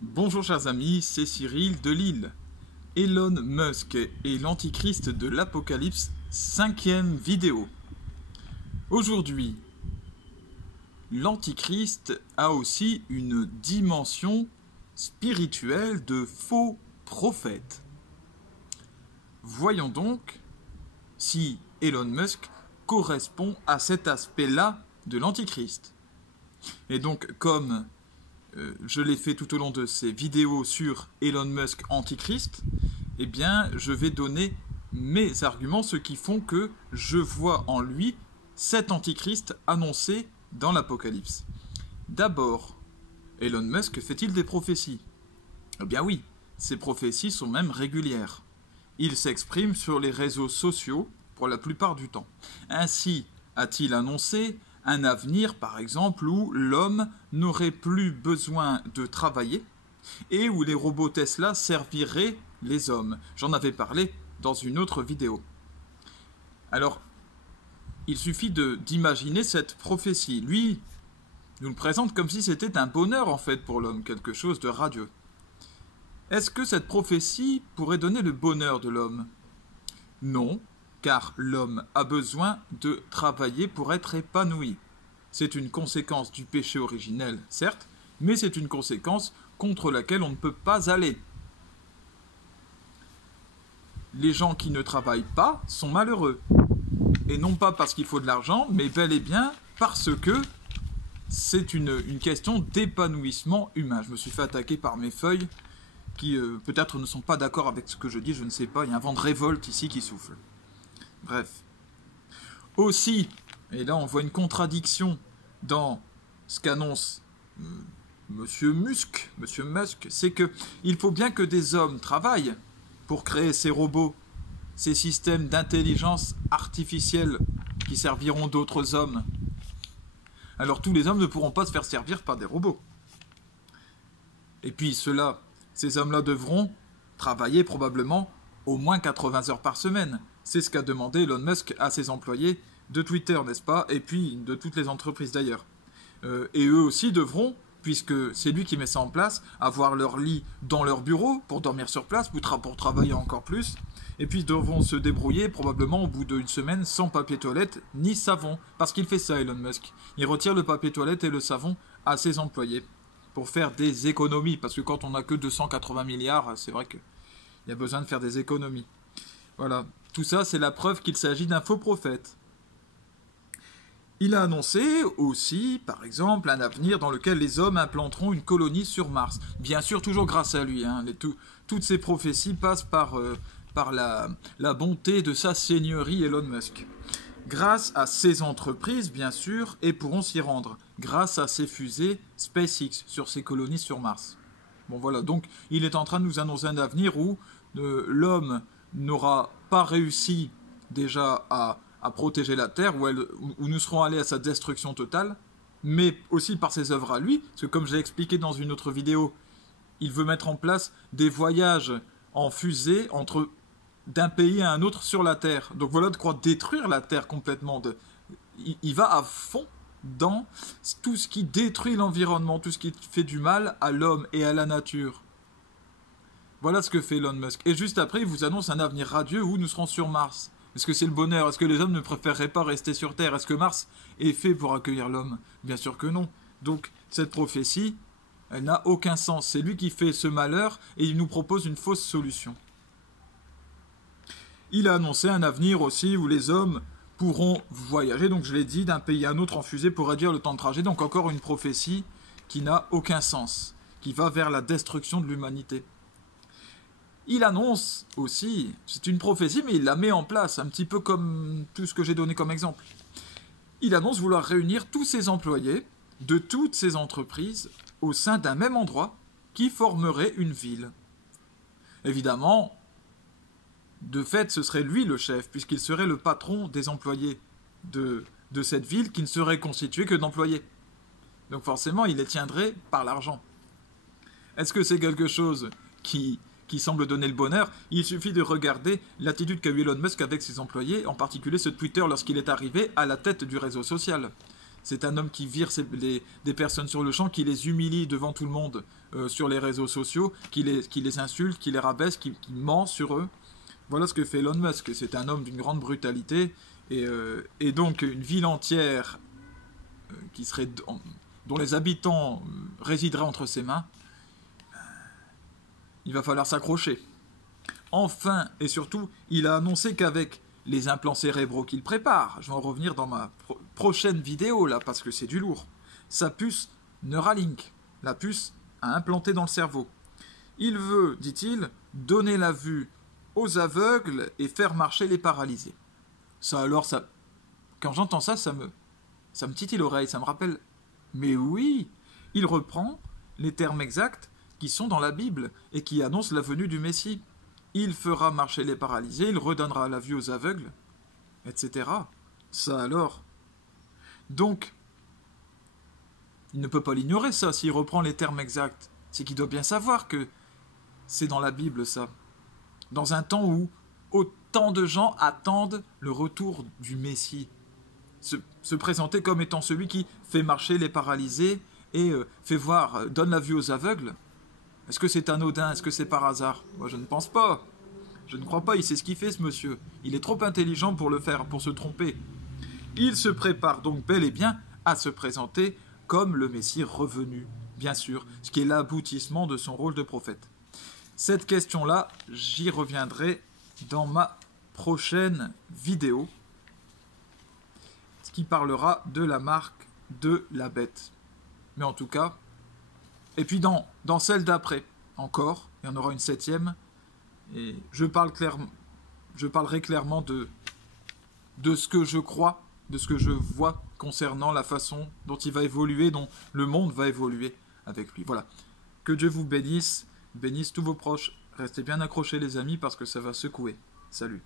Bonjour chers amis, c'est Cyril de Lille. Elon Musk est l'antichrist de l'Apocalypse, 5e vidéo. Aujourd'hui, l'antichrist a aussi une dimension spirituelle de faux prophètes. Voyons donc si Elon Musk correspond à cet aspect-là de l'antichrist. Et donc, comme je l'ai fait tout au long de ces vidéos sur Elon Musk antichrist, eh bien, je vais donner mes arguments, ceux qui font que je vois en lui cet antichrist annoncé dans l'Apocalypse. D'abord, Elon Musk fait-il des prophéties? Eh bien oui, ces prophéties sont même régulières. Il s'exprime sur les réseaux sociaux pour la plupart du temps. Ainsi a-t-il annoncé un avenir, par exemple, où l'homme n'aurait plus besoin de travailler et où les robots Tesla serviraient les hommes. J'en avais parlé dans une autre vidéo. Alors, il suffit d'imaginer cette prophétie. Lui, nous le présente comme si c'était un bonheur, en fait, pour l'homme, quelque chose de radieux. Est-ce que cette prophétie pourrait donner le bonheur de l'homme? Non, car l'homme a besoin de travailler pour être épanoui. C'est une conséquence du péché originel, certes, mais c'est une conséquence contre laquelle on ne peut pas aller. Les gens qui ne travaillent pas sont malheureux. Et non pas parce qu'il faut de l'argent, mais bel et bien parce que c'est une question d'épanouissement humain. Je me suis fait attaquer par mes feuilles qui peut-être ne sont pas d'accord avec ce que je dis, je ne sais pas, il y a un vent de révolte ici qui souffle. Bref. Aussi, et là on voit une contradiction dans ce qu'annonce Monsieur Musk, c'est que il faut bien que des hommes travaillent pour créer ces robots, ces systèmes d'intelligence artificielle qui serviront d'autres hommes. Alors tous les hommes ne pourront pas se faire servir par des robots. Et puis ces hommes-là devront travailler probablement au moins 80 heures par semaine. C'est ce qu'a demandé Elon Musk à ses employés de Twitter, n'est-ce pas? Et puis de toutes les entreprises d'ailleurs. Et eux aussi devront, puisque c'est lui qui met ça en place, avoir leur lit dans leur bureau pour dormir sur place, pour travailler encore plus. Et puis devront se débrouiller probablement au bout d'une semaine sans papier toilette ni savon. Parce qu'il fait ça, Elon Musk. Il retire le papier toilette et le savon à ses employés pour faire des économies. Parce que quand on n'a que 280 milliards, c'est vrai qu'il y a besoin de faire des économies. Voilà. Tout ça, c'est la preuve qu'il s'agit d'un faux prophète. Il a annoncé aussi, par exemple, un avenir dans lequel les hommes implanteront une colonie sur Mars. Bien sûr, toujours grâce à lui. Toutes ces prophéties passent par la bonté de sa seigneurie Elon Musk. Grâce à ses entreprises, bien sûr, et pourront s'y rendre. Grâce à ses fusées SpaceX sur ses colonies sur Mars. Bon voilà, donc il est en train de nous annoncer un avenir où l'homme n'aura pas réussi déjà à protéger la Terre, où nous serons allés à sa destruction totale, mais aussi par ses œuvres à lui, parce que comme je l'ai expliqué dans une autre vidéo, il veut mettre en place des voyages en fusée d'un pays à un autre sur la Terre. Donc voilà de quoi détruire la Terre complètement. Il va à fond dans tout ce qui détruit l'environnement, tout ce qui fait du mal à l'homme et à la nature. Voilà ce que fait Elon Musk. Et juste après, il vous annonce un avenir radieux où nous serons sur Mars. Est-ce que c'est le bonheur? Est-ce que les hommes ne préféreraient pas rester sur Terre? Est-ce que Mars est fait pour accueillir l'homme? Bien sûr que non. Donc, cette prophétie, elle n'a aucun sens. C'est lui qui fait ce malheur et il nous propose une fausse solution. Il a annoncé un avenir aussi où les hommes pourront voyager, donc je l'ai dit, d'un pays à un autre en fusée pour réduire le temps de trajet. Donc encore une prophétie qui n'a aucun sens, qui va vers la destruction de l'humanité. Il annonce aussi, c'est une prophétie, mais il la met en place, un petit peu comme tout ce que j'ai donné comme exemple. Il annonce vouloir réunir tous ses employés de toutes ses entreprises au sein d'un même endroit qui formerait une ville. Évidemment, de fait, ce serait lui le chef, puisqu'il serait le patron des employés de cette ville qui ne serait constituée que d'employés. Donc forcément, il les tiendrait par l'argent. Est-ce que c'est quelque chose qui semble donner le bonheur? Il suffit de regarder l'attitude qu'a eu Elon Musk avec ses employés, en particulier ceux de Twitter lorsqu'il est arrivé à la tête du réseau social. C'est un homme qui vire des personnes sur le champ, qui les humilie devant tout le monde sur les réseaux sociaux, qui les insulte, qui les rabaisse, qui ment sur eux. Voilà ce que fait Elon Musk. C'est un homme d'une grande brutalité. Et donc une ville entière dont les habitants résideraient entre ses mains, il va falloir s'accrocher. Enfin et surtout, il a annoncé qu'avec les implants cérébraux qu'il prépare, je vais en revenir dans ma prochaine vidéo là, parce que c'est du lourd, sa puce Neuralink, la puce à implanter dans le cerveau. Il veut, dit-il, donner la vue aux aveugles et faire marcher les paralysés. Ça alors, quand j'entends ça, ça me titille l'oreille, ça me rappelle... Mais oui, il reprend les termes exacts qui sont dans la Bible et qui annoncent la venue du Messie. Il fera marcher les paralysés, il redonnera la vue aux aveugles, etc. Ça alors. Donc, il ne peut pas l'ignorer ça, s'il reprend les termes exacts. C'est qu'il doit bien savoir que c'est dans la Bible ça. Dans un temps où autant de gens attendent le retour du Messie. Se présenter comme étant celui qui fait marcher les paralysés et donne la vue aux aveugles. Est-ce que c'est anodin? Est-ce que c'est par hasard? Moi je ne pense pas. Je ne crois pas, il sait ce qu'il fait ce monsieur. Il est trop intelligent pour le faire, pour se tromper. Il se prépare donc bel et bien à se présenter comme le Messie revenu, bien sûr, ce qui est l'aboutissement de son rôle de prophète. Cette question-là, j'y reviendrai dans ma prochaine vidéo, qui parlera de la marque de la bête. Mais en tout cas, et puis dans celle d'après, encore, il y en aura une 7e, et je parlerai clairement de ce que je crois, de ce que je vois concernant la façon dont il va évoluer, dont le monde va évoluer avec lui. Voilà. Que Dieu vous bénisse tous vos proches. Restez bien accrochés les amis parce que ça va secouer. Salut.